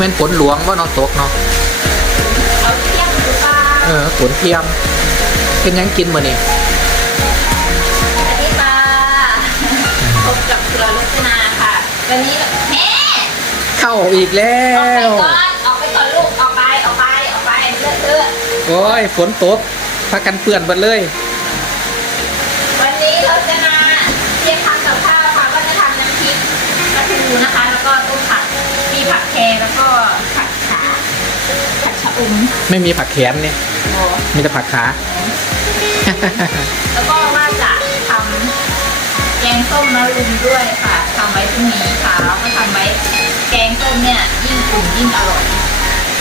บ่แม่นฝนหลวงว่าน้องตกเนาะเอาเทียมหรือเปล่าเออฝนเทียมเป็นหยังกินมื้อนี้อันนี้มาพบกับครัวลักษณาค่ะ วันนี้แม่เข้าอีกแล้ออกไปวก่อน ออกไปก่อนลูก ออกไป ออกไป ออกไป เลอะเทอะโอ้ย ฝนตกพากันเปื้อนหมดเลย วันนี้เราจะมาเรียนทำกับข้าวค่ะก็จะทำน้ำพริกปลาทูนะคะ แล้วก็ต้มผัก มีผักแครแล้วก็ผักขาผักชะอมไม่มีผักแขมนี่โอ้มีแต่ผักขา แล้วก็ว่าจะทำแกงส้มมะรุมด้วยค่ะทำไว้พรุ่งนี้เช้าก็ทำไว้แกงส้มเนี่ยยิ่งกลุ่มยิ่งอร่อย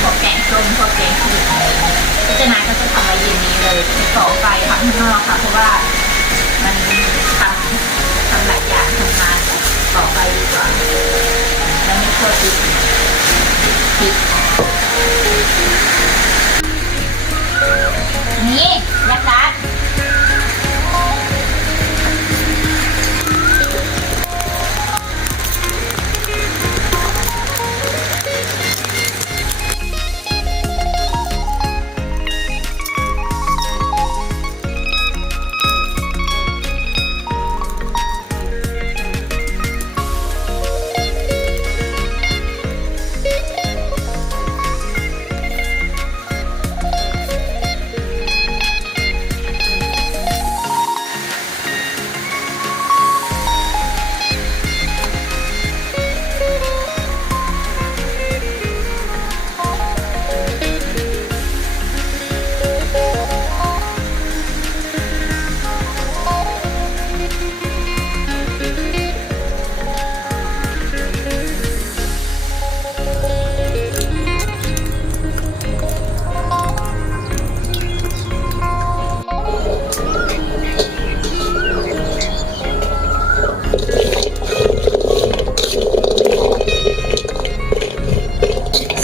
พวกแกงส้มพวกแกงจืดอะไรอย่างเงี้ยพิจารณาก็จะทำไว้เย็นนี้เลยต่อไปทำข้างนอกค่ะเพราะว่ามันทำทำหลายอย่างทำงานต่อไปดีกว่า แล้นก็ผิดติดนี่ยักษ์รั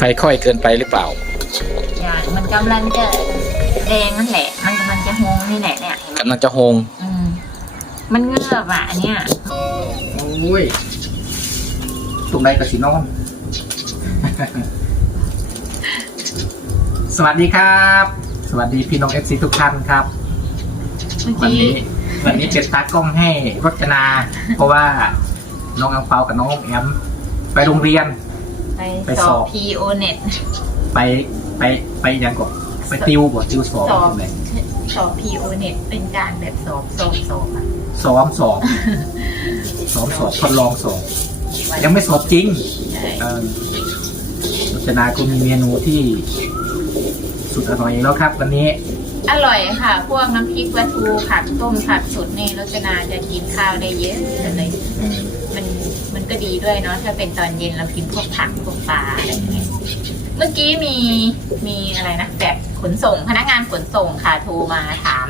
ดไฟค่อยเกินไปหรือเปล่า อย่างมันกำลังจะแดงนั่นแหละ มันกำลังจะโฮงนี่แหละเนี่ยเห็นไหมกำลังจะโฮงอืมมันเงือบอะอันเนี่ยโอ้ยตรงใดกระสีนอน สวัสดีครับ สวัสดีพี่น้องเอฟซีทุกท่านครับ เมื่อวันกี้นี้ วันนี้เป็นตากล้องให้รจนา เพราะว่าน้องอังเปากับน้องแอมไปโรงเรียน ไปไปสสออบ บพีโอเน็ตไปไปไปยังก่อนไปติวบ่ติวสอบสอบใช่ไหมสอบพีโอเน็ตเป็นการแบบสอบสอบสอบอะซ้อมสอบซ้อมสอบทดลองสอบยังไม่สอบจริงใช่เออรจนาก็มีเมนูที่ สุดอร่อยแล้วครับ วันนี้อร่อยค่ะ พวกน้ำพริกปลาทูผักต้มผักสดนี่รจนาจะกินข้าวได้เยอะเลยมัน มันก็ดีด้วยเนาะถ้าเป็นตอนเย็นเรากินพวกผักพวกปลาอะไรอย่างเงี้ยเมื่อกี้มีมีอะไรนะแบบขนส่งพนักงานขนส่งค่ะโทรมาถาม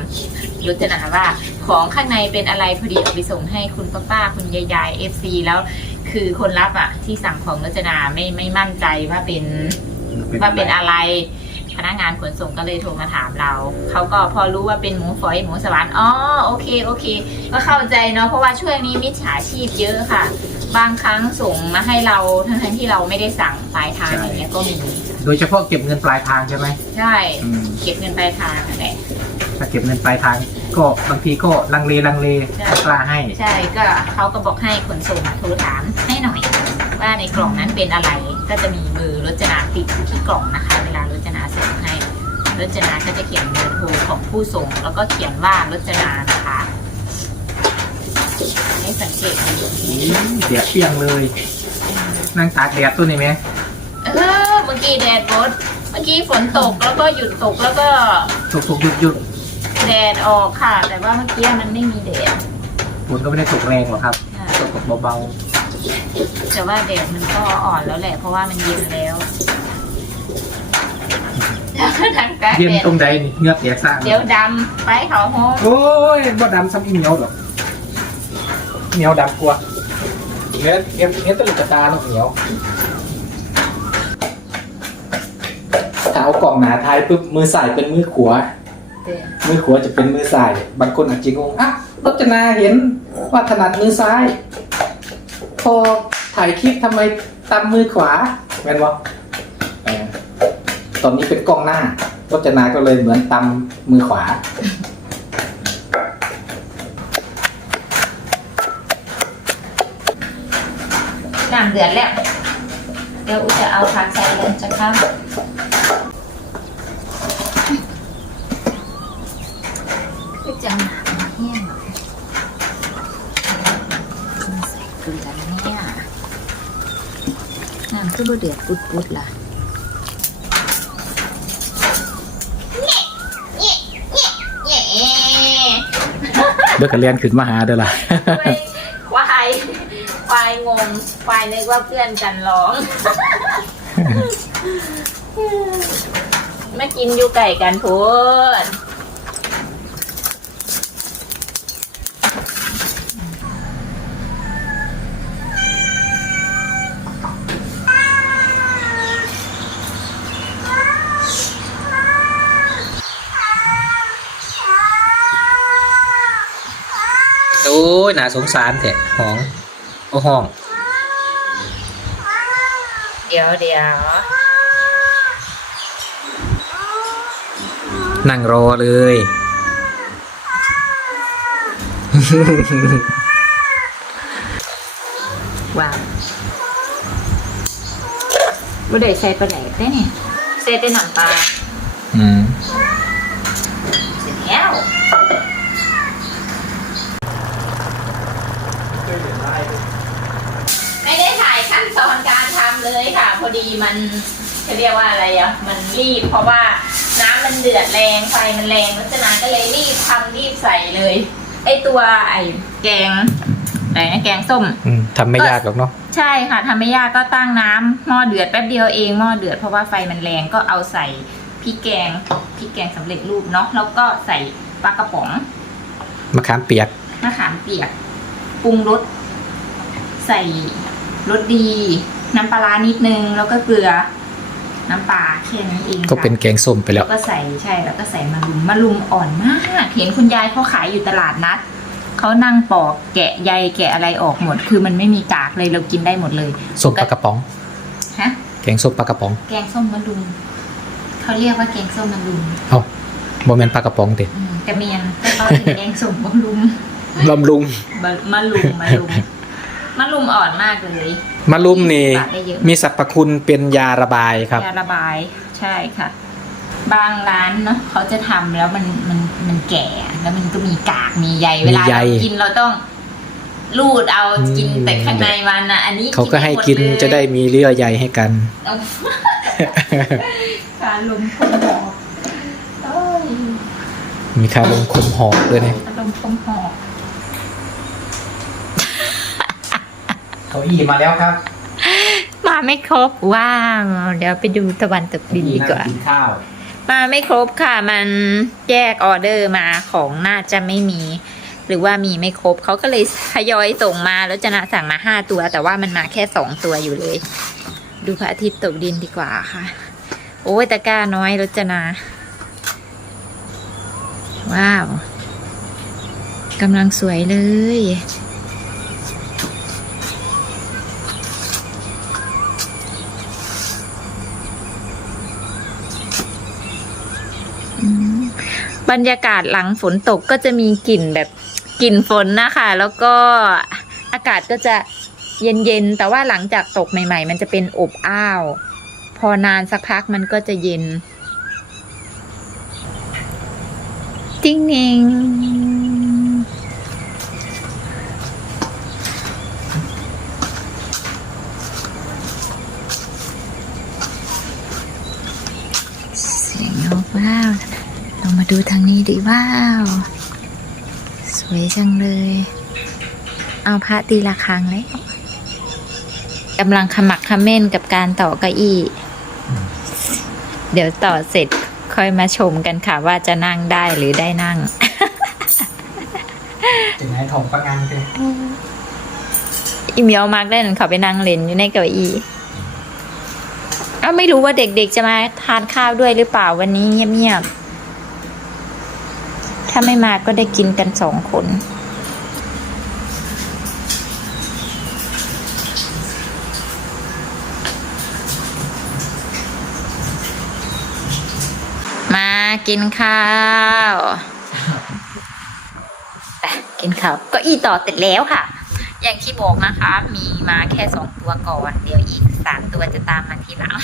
รุจนาว่าของข้างในเป็นอะไรพอดีเอาไปส่งให้คุณป้าป้าคุณยายยายเอฟซีแล้วคือคนรับอะที่สั่งของรุจนาไม่ไม่มั่นใจว่าเป็นว่าเป็นอะไรพนักงานขนส่งก็เลยโทรมาถามเรา เขาก็พอรู้ว่าเป็นหมูฝอยหมูสวรรค์อ๋อโอเคโอเค ก็เข้าใจเนาะเพราะว่าช่วงนี้มิจฉาชีพเยอะค่ะ บางครั้งส่งมาให้เราทั้งๆที่เราไม่ได้สั่งปลายทางอย่างเงี้ยก็มีโดยเฉพาะเก็บเงินปลายทางใช่ไหมใช่อืมเก็บเงินปลายทางนั่นแหละ ถ้าเก็บเงินปลายทาง ก็บางทีก็ลังเลลังเลใช่ ไม่กล้าให้ ใช่ก็เขาก็บอกให้ขนส่งมาโทรถามให้หน่อย ว่าในกล่องนั้นเป็นอะไรก็จะมีเบอร์รจนาติดอยู่ที่กล่องนะคะ เวลารจนาส่งให้รจนาก็จะเขียนเบอร์โทรของผู้ส่ง แล้วก็เขียนว่ารจนานะคะ ให้สังเกตดูอืมเดียดเปรี้ยงเลย นั่งตากแดดตัวนี้ไหมเออเมื่อกี้แดดบดเมื่อกี้ฝนตกแล้วก็หยุดตกแล้วก็ตกตกหยุดหยุดแดดออกค่ะ แต่ว่าเมื่อกี้มันไม่มีแดดฝนก็ไม่ได้ตกแรงหรอกครับอ่าตกตกเบาแต่ว่าแดดมันก็อ่อนแล้วแหละ เพราะว่ามันเย็นแล้วทางการๆเย็นแดดตรงใดนี่เหงือกแตกซ่าเดี๋ยวดำไปเขาห้องโอ้ยบ่ดำซ้ำอีเหนียวหรอก เหนียวดำกว่าเนี้ยเนี้ยตะลุกกระตาเนาะเหนียวถ้าเอากล่องหนาท้ายปุ๊บมือใส่ายเป็นมือขวามือขวาจะเป็นมือซ้ายบางคนอาจจะงงอะรจนาเห็นว่าถนัดมือซ้าย พอถ่ายคลิปทำไมตำมือขวาแม่นบ่ตอนนี้เป็นกล้องหน้ารจนาก็เลยเหมือนตำมือขวา น้ำเดือดแล้ว เดี๋ยวอุจะเอาผักใส่เลยจะเข้าคือจะหนาเงี้ยหน่อยใส่เกลือเนี่ยน้ำคือบ่เดือดปุดๆล่ะเย้เบิกกระเรียนขึ้นมาหาเด้อล่ะควาย ควายงงควายนึกว่าเพื่อนกันร้อง มากินอยู่ไก่กันพูดโอ้ยน่าสงสารแท้ห้อง โอ้ห้อง เดี๋ยวเดี๋ยวนั่งรอเลยวางไม่ได้ใส่ปลาไหนได้เนี่ยใส่แต่น้ำปลาอืม เสร็จแล้วไม่ได้ถ่ายขั้นตอนการทำ เลยค่ะ พอดีมันจะเรียกว่าอะไรอะ มันรีบ เพราะว่าน้ำมันเดือดแรงไฟมันแรงรัชนาก็เลยรีบทำรีบใส่เลย ไอตัวไอแกงอะไรนะแกงส้ม อืมทำไม่ยากหรอกเนาะใช่ค่ะทำไม่ยากก็ตั้งน้ำหม้อเดือดแป๊บเดียวเองหม้อเดือดเพราะว่าไฟมันแรงก็เอาใส่พริกแกงพริกแกงสำเร็จรูปเนาะแล้วก็ใส่ปลากระป๋องมะขามเปียก มะขามเปียกปรุงรสใส่รสดี น้ำปลาร้านิดนึง แล้วก็เกลือ น้ำปลาแค่นั้นเองค่ะก็เป็นแกงส้มไปแล้แล้ววก็ใส่ใช่ แล้วก็ใส่มะรุมมะรุมอ่อนมาก เห็นคุณยายเขาขายอยู่ตลาดนัดเขานั่งปอกแกะใยแกะอะไรออกหมด คือมันไม่มีกากเลยเรากินได้หมดเลยส้มปลากระป๋อง ฮะ แกงส้มปลากระป๋องแกงส้มมะรุมเขาเรียกว่าแกงส้มมะรุมเอ้าบ่แม่นปลากระป๋องติอืมแต่เมียนแต่เขาเป็นแกงส้มมะรุมบำรุงมะมะรุมมะรุม มะรุมอ่อนมากเลยมะลุมนี่บาทได้เยอะมีสรรพคุณเป็นยาระบายครับ ยาระบายใช่ค่ะ บางร้านเนาะเขาจะทำแล้วมันมันมันแก่ แล้วมันก็มีกากมีใยเวลามีใยเรากินเราต้องรูดเอาอืมกินแต่ข้างในมันนะอันนี้เขาก็ให้กินมเลยจะได้มีเยื่อใยให้กันเอาการลมคมหอกโอ้ยมีคาลมคมหอกด้วยเนี่ยอารมณ์คมหอก ก้าอี้มาแล้วครับ มาไม่ครบว้าวเดี๋ยวไปดูตะวันตกดินดีกว่ากินข้าว มาไม่ครบค่ะ มันแยกออเดอร์มาของน่าจะไม่มี หรือว่ามีไม่ครบเขาก็เลยทยอยส่งมาแล้วจะนะสั่งมาห้าตัว แต่ว่ามันมาแค่สองตัวอยู่เลย ดูพระอาทิตย์ตกดินดีกว่าค่ะ โอ้ยตะกร้าน้อยรจนาว้าวกำลังสวยเลย บรรยากาศหลังฝนตกก็จะมีกลิ่นแบบกลิ่นฝนนะคะ แล้วก็อากาศก็จะเย็นๆ แต่ว่าหลังจากตกใหม่ ๆ มันจะเป็นอบอ้าว พอนานสักพักมันก็จะเย็น จริงเองสียงนกว้าว เรามา ดูทางนี้ดิว้าว สวยจังเลย เอาพระตีละครังเลยกำลังขมักเขม้นกับการต่อเก้าอี้ เดี๋ยวต่อเสร็จค่อยมาชมกันค่ะว่าจะนั่งได้หรือได้นั่งจะไหนถงประงันเลยอีเมียวมาร์กได้นั่นเขาไปนั่งเล่นอยู่ในเก้าอี้เอ้าไม่รู้ว่าเด็กๆจะมาทานข้าวด้วยหรือเปล่าวันนี้เงียบๆ ถ้าไม่มาก็ได้กินกันสองคน มากินข้าวกินข้าวก็อีต่อเสร็จแล้วค่ะ อย่างที่บอกนะคะ มีมาแค่สองตัวก่อน เดี๋ยวอีกสามตัวจะตามมาทีหลัง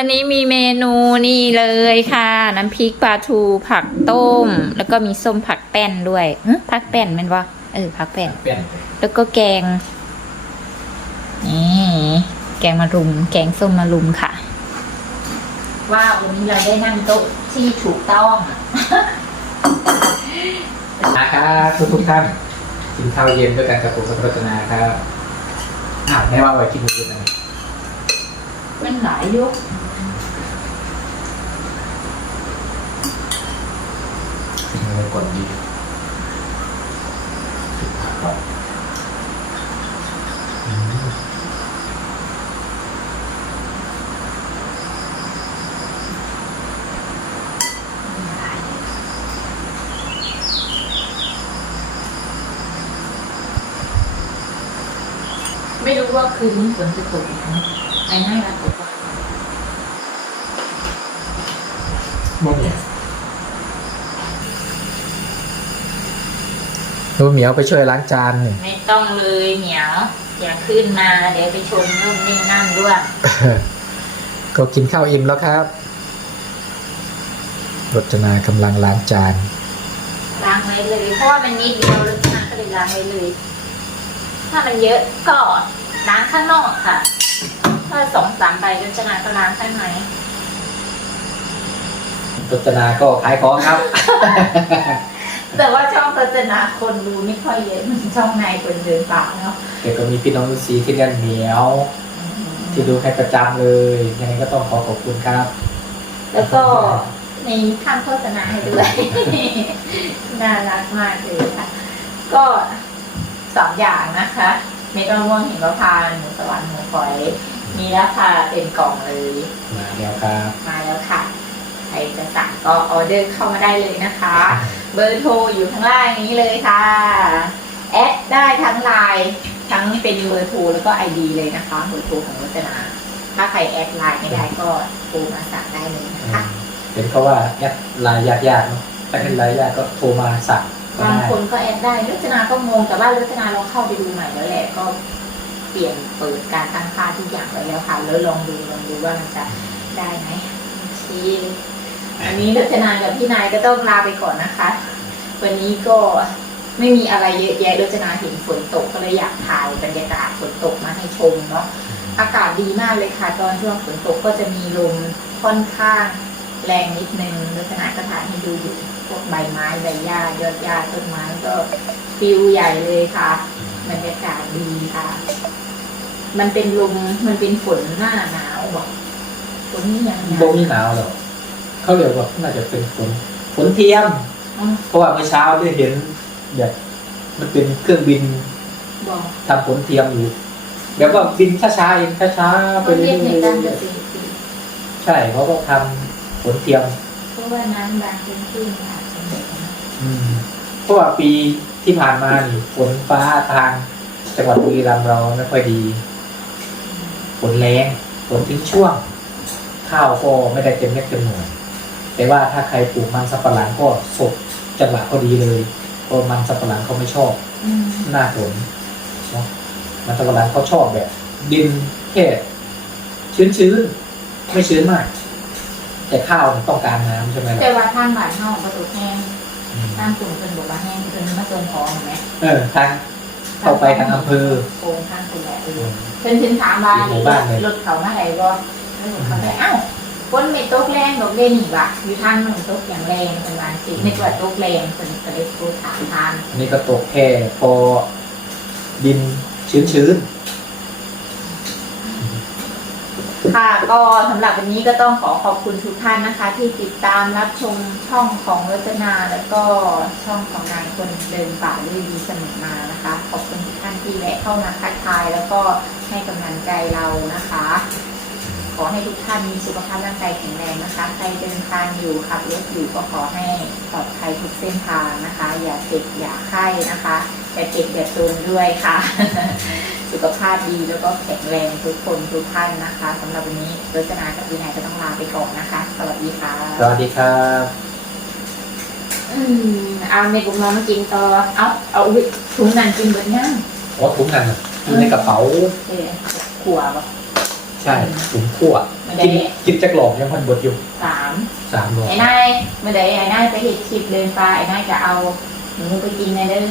วันนี้มีเมนูนี่เลยค่ะ น้ำพริกปลาทูผักต้ม แล้วก็มีส้มผักแป้นด้วยหึผักแป้นแมันวะเออผักแป้นเปลี่ยนแล้วก็แกงนี่แกงมะรุม แกงส้มมะรุมค่ะ ว่าวันนี้เราได้นั่งโต๊ะที่ถูกต้องนะครับทุกทุกๆท่านกินข้าวเย็นด้วยกันกับผมสัมรัตนาครับอ้าวไม่ว่าไว้กินมื้อนะมันหลายยุค กินมื้อก่อนดีอืมไม่รู้ว่าคืนนี้ฝนจะตกไหมไปให้เราตกว่าบ่เหมีย วดูเหมียวไปช่วยล้างจานหนึ่งไม่ต้องเลยเหมียว อย่าขึ้นมาเดี๋ยวไปชมนู่นนี่นั่นด้วย ก็กินข้าวอิ่มแล้วครับรจนากำลังล้างจานล้างไว้เลยเพราะว่ามันนิดเดียวแล้วนะก็เลยล้างไว้เลย ถ้ามันเยอะก็ล้างข้างนอกค่ะ ถ้าสองสามใบก็จะนาก็ล้างข้างในรจนาก็ขายของครับ แต่ว่าช่องโฆษณาคนดูไม่ค่อยเยอะเหมันช่องในคนเดินป่าเนาะเดี๋ยวก็มีพี่น้องลูซีที่เรียนเหมียว ที่ดูให้ประจำเลยยังไงก็ต้องขอขอบคุณครับ แล้วก็มีข้างโฆษณาให้ด้วย น่ารักมากเลยค่ะ ก็สองอย่างนะคะ เม็ดมะม่วงหิมพานต์หมูสวรรค์หมูฝอย มีแล้วค่ะเป็นกล่องเลย มาแล้วครับ มาแล้วค่ะ ใครจะสั่งก็ออเดอร์เข้ามาได้เลยนะคะเบอร์โทรอยู่ข้างล่างนี้เลยค่ะ แอดได้ทั้งไลน์ทั้งเป็นเบอร์โทรแล้วก็ไอดีเลยนะคะเบอร์โทรของวัฒนา ถ้าใครแอดไลน์ไม่ได้ก็โทรมาสั่งได้เลยนะคะเห็นเขาว่าแอดไลน์ยากๆเนาะถ้าเป็นไลน์ยากก็โทรมาสั่งก็บางได้คนก็แอดได้รัชนาก็งงแต่ว่ารัชนาลองเข้าไปดูใหม่แล้วแหละก็เปลี่ยนเปิดการตั้งค่าทุกอย่างไว้แล้วค่ะ แล้วลองดูลองดูว่ามันจะได้ไหมโอเค อันนี้รัชนากับพี่นายก็ต้องลาไปก่อนนะคะ วันนี้ก็ไม่มีอะไรเยอะแยะรัชนาเห็นฝนตกก็เลยอยากถ่ายบรรยากาศฝนตกมาให้ชมเนาะอากาศดีมากเลยค่ะ ตอนช่วงฝนตกก็จะมีลมค่อนข้างแรงนิดนึงรัชนาก็ถ่ายให้ดูอยู่พวกใบไม้ใบหญ้ายอดหญ้าต้นไม้ก็ฟิวใหญ่เลยค่ะบรรยากาศดีค่ะ มันเป็นลมมันเป็นฝนหน้าหนาวบอกฝนนี่ยังหนาวโบมีหนาวหรอก เขาเรียกว่าน่าจะเป็นฝนฝนเทียม อ๋อเพราะว่าเมื่อเช้าได้เห็นแบบมันเป็นเครื่องบินบอกทำฝนเทียมอยู่แบบว่าบินช้าๆเองช้าๆไปเขาเรื่เรียกในการเกอยษตรๆใช่เขาก็ทำฝนเทียม เพราะว่าน้ำบางพื้นที่มันอาจจะแบบนั้นอืมเพราะว่าปีที่ผ่านมานี่ฝนฟ้าทางจังหวัดบุรีรัมย์เราไม่ค่อยดีฝนแรงฝนทิ้งช่วง ข้าวก็ไม่ได้เต็มเม็ดเต็มหน่วย แต่ว่าถ้าใครปลูกมันสับปะหลังก็สดจังหวะพอดีเลยเพราะมันสับปะหลังเขาไม่ชอบอืมหน้าฝนเนาะมันสับปะหลังเขาชอบแบบ ดินแค่ชื้นชื้นๆไม่ชื้นมาก แต่ข้าวมันต้องการน้ำใช่ไหมล่ะแต่ว่าทางบ้านนอกประตูแห้งอืมทางกลุ่มเป็นบอกว่าแห้งเป็นมาเติมของเห็นไหมเออทางเข้าไปทางอำเภอโค้งทางคุณแหละเออเพิ่นถึงถามว่าหมู่บ้านเลยรถเขามาไหนบ่รถเขาได้อ้าว ฝนไม่ตกแรงดอกเด่นอีกว่ะอยู่ทางนึงตกอย่างแรงเป็นวันสิในกว่าตกแรงเพิ่นก็เลยโทรถามทางอันนี้ก็ตกแค่พอดินชื้นชื้นค่ะก็สำหรับวันนี้ก็ต้องขอขอบคุณทุกท่านนะคะ ที่ติดตามรับชมช่องของรจนาแล้วก็ช่องของนายคนเดินป่าด้วยดีเสมอมานะคะ ขอบคุณทุกท่านที่แวะเข้ามาทักทายแล้วก็ให้กำลังใจเรานะคะ ขอให้ทุกท่านมีสุขภาพร่างกายแข็งแรงนะคะ ใครเดินทางอยู่ขับรถอยู่ก็ขอให้ปลอดภัยทุกเส้นทางนะคะ อย่าเจ็บอย่าไข้นะคะอย่าเจ็บอย่าจนด้วยค่ะ สุขภาพดีแล้วก็แข็งแรงทุกคนทุกท่านนะคะสำหรับวันนี้รจนากับวีนายก็ต้องลาไปก่อนนะคะ สวัสดีค่ะ สวัสดีครับ อืมเอาในกลุ่มน้องมากินต่อเอาเอาอุ๊ยถุงนั้นกินเบิดย่างอ๋อถุงนั่นน่ะอยู่ในกระเป๋าเออขัวบ่ใช่ถุงขั่วไม่ได้กินกินจักหลอกยังพันบดอยู่สามสามหลอกไอ้นายเมื่อใดไอ้นายไปเห็ดคลิปเดินปลาไอ้นายจะเอาหนูไปกินในเด้อ